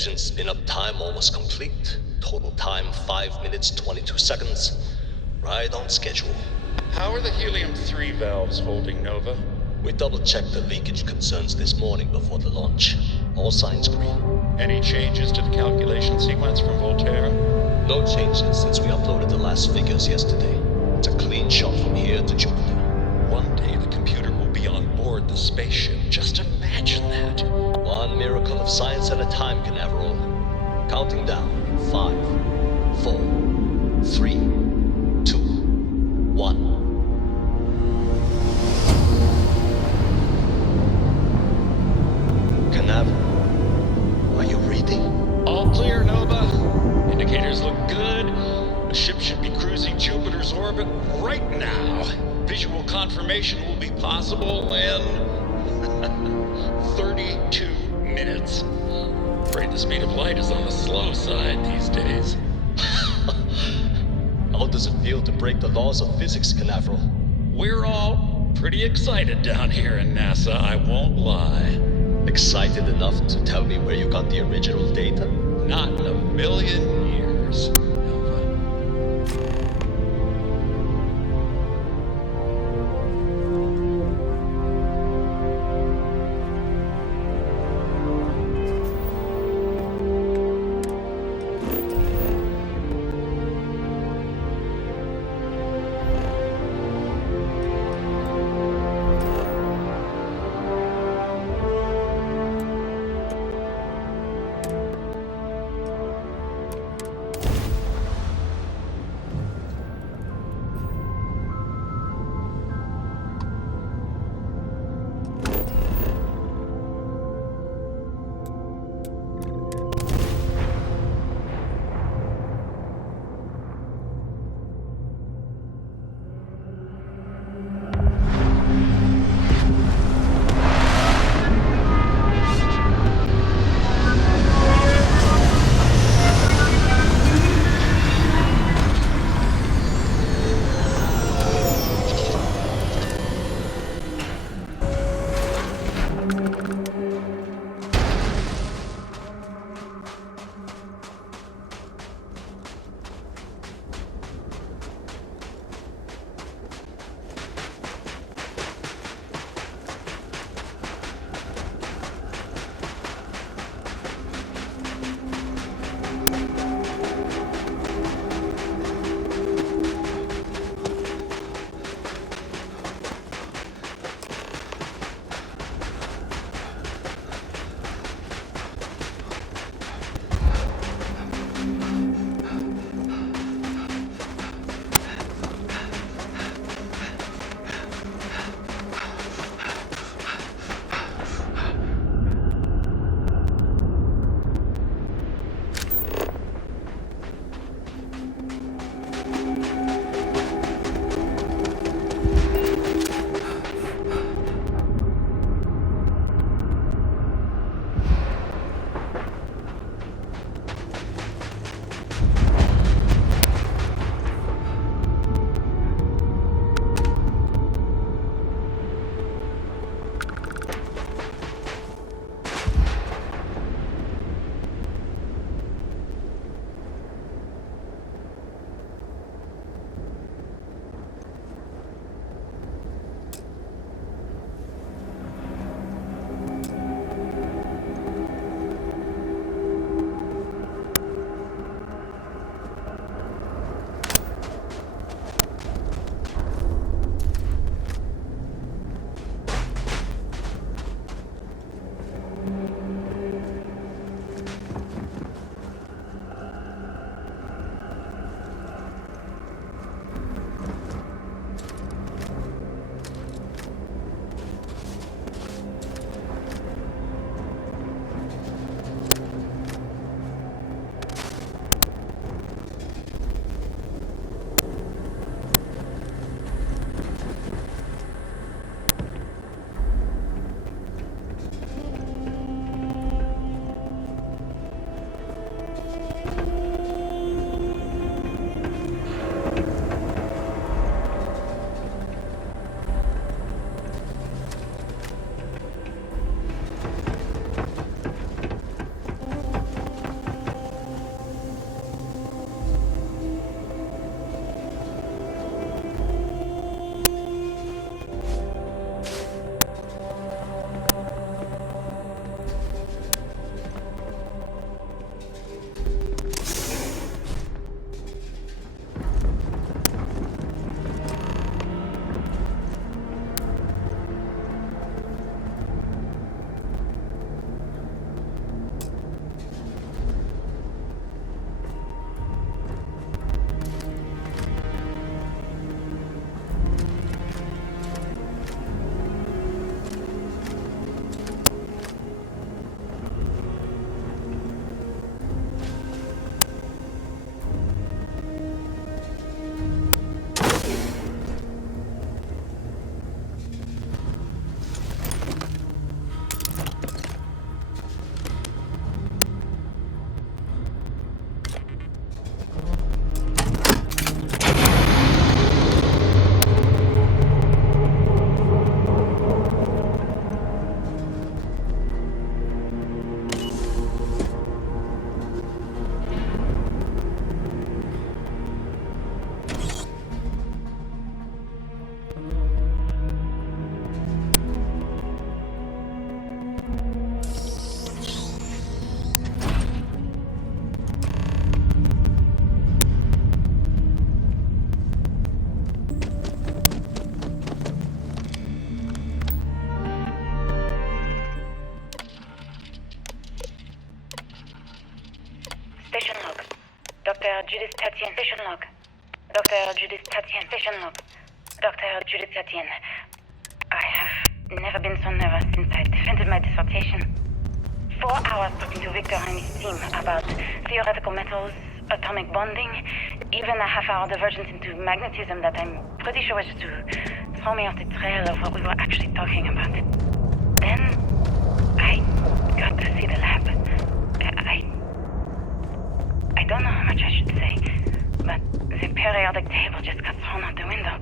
Engine spin-up time almost complete. Total time 5 minutes 22 seconds. Right on schedule. How are the helium-3 valves holding, Nova? We double-checked the leakage concerns this morning before the launch. All signs green. Any changes to the calculation sequence from Voltaire? No changes since we uploaded the last figures yesterday. It's a clean shot from here to Jupiter. One day the computer will be on board the spaceship. Just imagine that. One miracle of science at a time, Canaveral. Counting down. 5, 4, 3, 2, 1. Canaveral, are you reading? All clear, Nova. Indicators look good. The ship should be cruising Jupiter's orbit right now. Visual confirmation will be possible in 32 minutes. Afraid the speed of light is on the slow side these days. How does it feel to break the laws of physics, Canaveral? We're all pretty excited down here in NASA, I won't lie. Excited enough to tell me where you got the original data? Not in a million years. Dr. Judith Tatian, patient log. Dr. Judith Tatian, patient log. Dr. Judith Tatian. I have never been so nervous since I defended my dissertation. 4 hours talking to Victor and his team about theoretical metals, atomic bonding, even a half-hour divergence into magnetism that I'm pretty sure was to throw me off the trail of what we were actually talking about. Then, I got to see the lab. I don't know how much I should say, but the periodic table just got thrown out the window.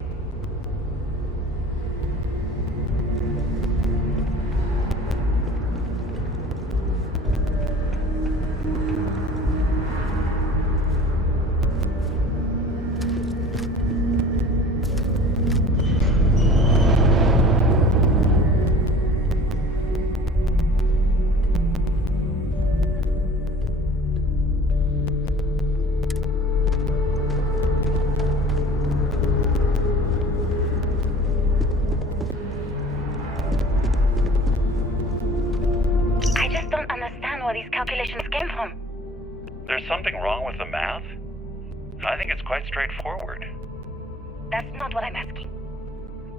There's something wrong with the math? I think it's quite straightforward. That's not what I'm asking.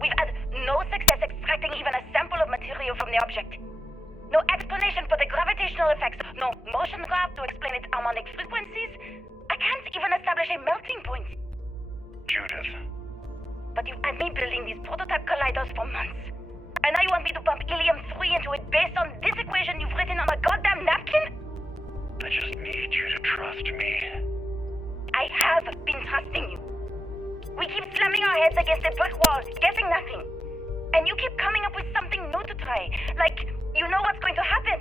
We've had no success extracting even a sample of material from the object. No explanation for the gravitational effects. No motion graph to explain its harmonic frequencies. I can't even establish a melting point. Judith. But you've had me building these prototype colliders for months. And now you want me to pump helium-3 into it based on this equation you've written on a goddamn napkin? I just need you to trust me. I have been trusting you. We keep slamming our heads against a brick wall, getting nothing. And you keep coming up with something new to try. Like, you know what's going to happen.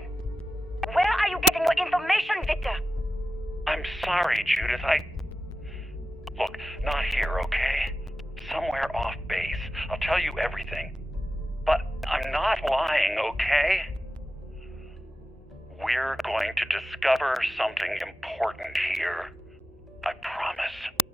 Where are you getting your information, Victor? I'm sorry, Judith. Look, not here, okay? Somewhere off base. I'll tell you everything. But I'm not lying, okay? We're going to discover something important here. I promise.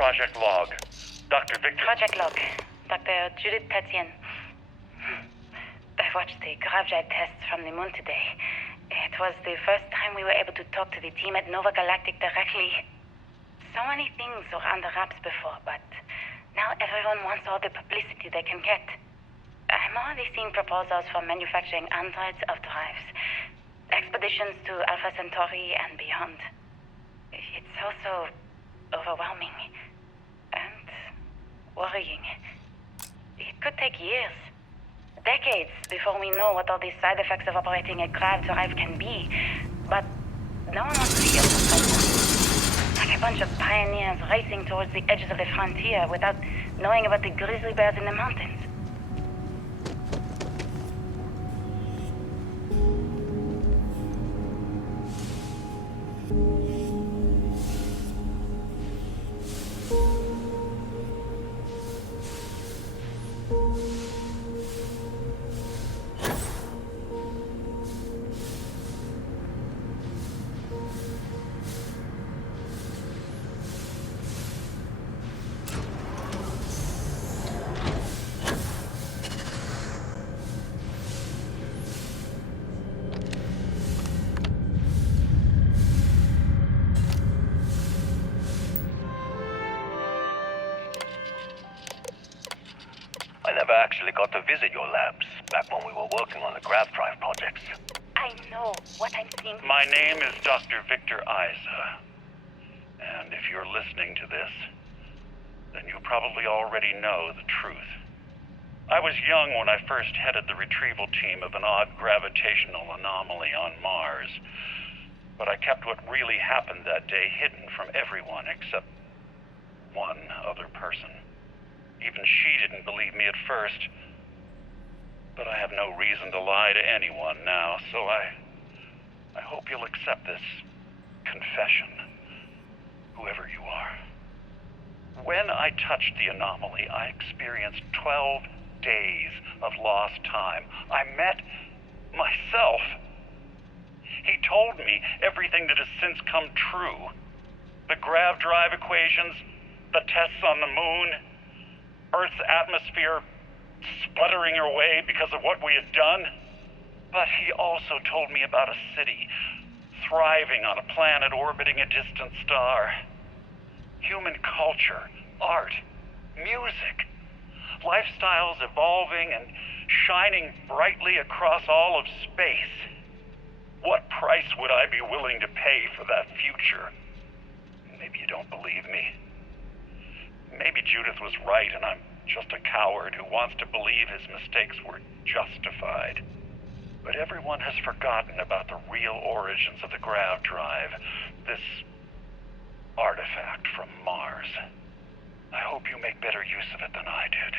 Project Log. Dr. Victor... Project Log. Dr. Judith Tatien. I watched the gravjive tests from the moon today. It was the first time we were able to talk to the team at Nova Galactic directly. So many things were under wraps before, but now everyone wants all the publicity they can get. I'm already seeing proposals for manufacturing androids of drives. Expeditions to Alpha Centauri and beyond. It's also overwhelming and worrying. It could take years, decades, before we know what all these side effects of operating a grav drive can be. But no one wants to hear this right now. Like a bunch of pioneers racing towards the edges of the frontier without knowing about the grizzly bears in the mountains. I never actually got to visit your labs back when we were working on the grav drive projects. I know what I'm seeing. My name is Dr. Victor Isa. And if you're listening to this, then you probably already know the truth. I was young when I first headed the retrieval team of an odd gravitational anomaly on Mars. But I kept what really happened that day hidden from everyone except one other person. Even she didn't believe me at first. But I have no reason to lie to anyone now, so I hope you'll accept this confession, whoever you are. When I touched the anomaly, I experienced 12 days of lost time. I met myself. He told me everything that has since come true. The grav drive equations, the tests on the moon, Earth's atmosphere sputtering away because of what we had done. But he also told me about a city thriving on a planet orbiting a distant star. Human culture, art, music, lifestyles evolving and shining brightly across all of space. What price would I be willing to pay for that future? Maybe you don't believe me. Maybe Judith was right and I'm just a coward who wants to believe his mistakes were justified. But everyone has forgotten about the real origins of the grav drive, this artifact from Mars. I hope you make better use of it than I did.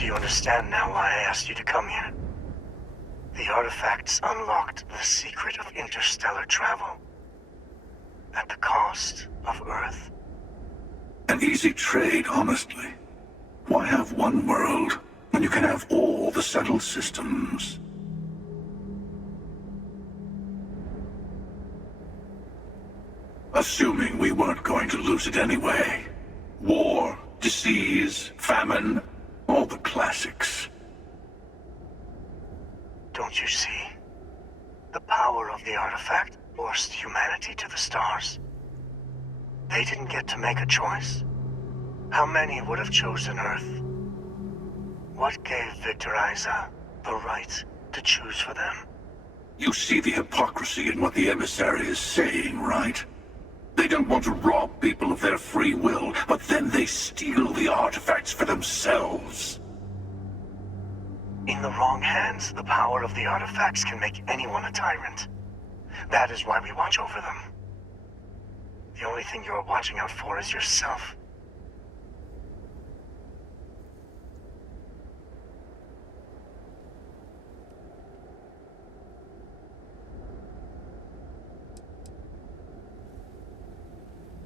You understand now why I asked you to come here? The artifacts unlocked the secret of interstellar travel. At the cost of Earth. An easy trade, honestly. Why have one world when you can have all the settled systems? Assuming we weren't going to lose it anyway. War, disease, famine, all the classics. Don't you see? The power of the artifact forced humanity to the stars. They didn't get to make a choice. How many would have chosen Earth? What gave Victor Isa the right to choose for them? You see the hypocrisy in what the emissary is saying, right? They don't want to rob people of their free will, but then they steal the artifacts for themselves. In the wrong hands, the power of the artifacts can make anyone a tyrant. That is why we watch over them. The only thing you're watching out for is yourself.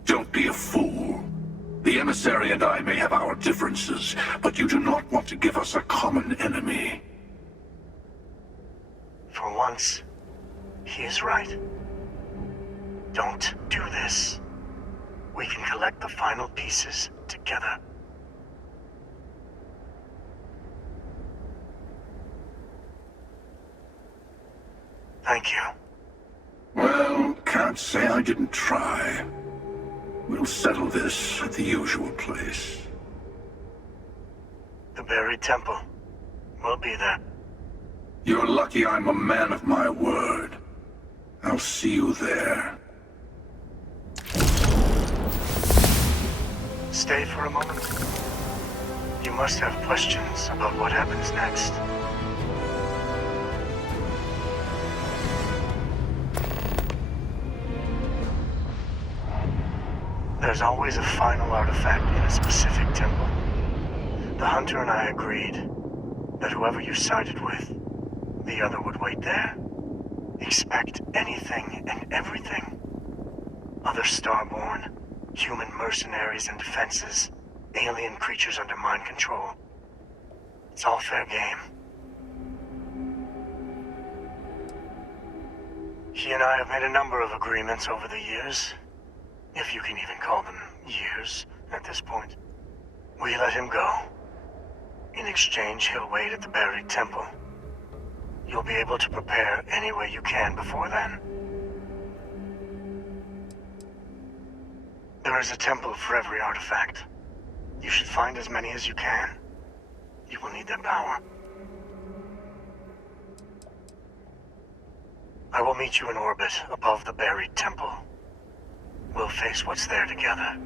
Don't be a fool. The emissary and I may have our differences, but you do not want to give us a common enemy. For once, he is right. Don't do this. We can collect the final pieces together. Thank you. Well, can't say I didn't try. We'll settle this at the usual place. The buried temple. We'll be there. You're lucky I'm a man of my word. I'll see you there. Stay for a moment. You must have questions about what happens next. There's always a final artifact in a specific temple. The hunter and I agreed that whoever you sided with, the other would wait there. Expect anything and everything. Other starborn, human mercenaries and defenses, alien creatures under mind control. It's all fair game. He and I have made a number of agreements over the years, if you can even call them years at this point. We let him go. In exchange, he'll wait at the buried temple. You'll be able to prepare any way you can before then. There is a temple for every artifact. You should find as many as you can. You will need their power. I will meet you in orbit above the buried temple. We'll face what's there together.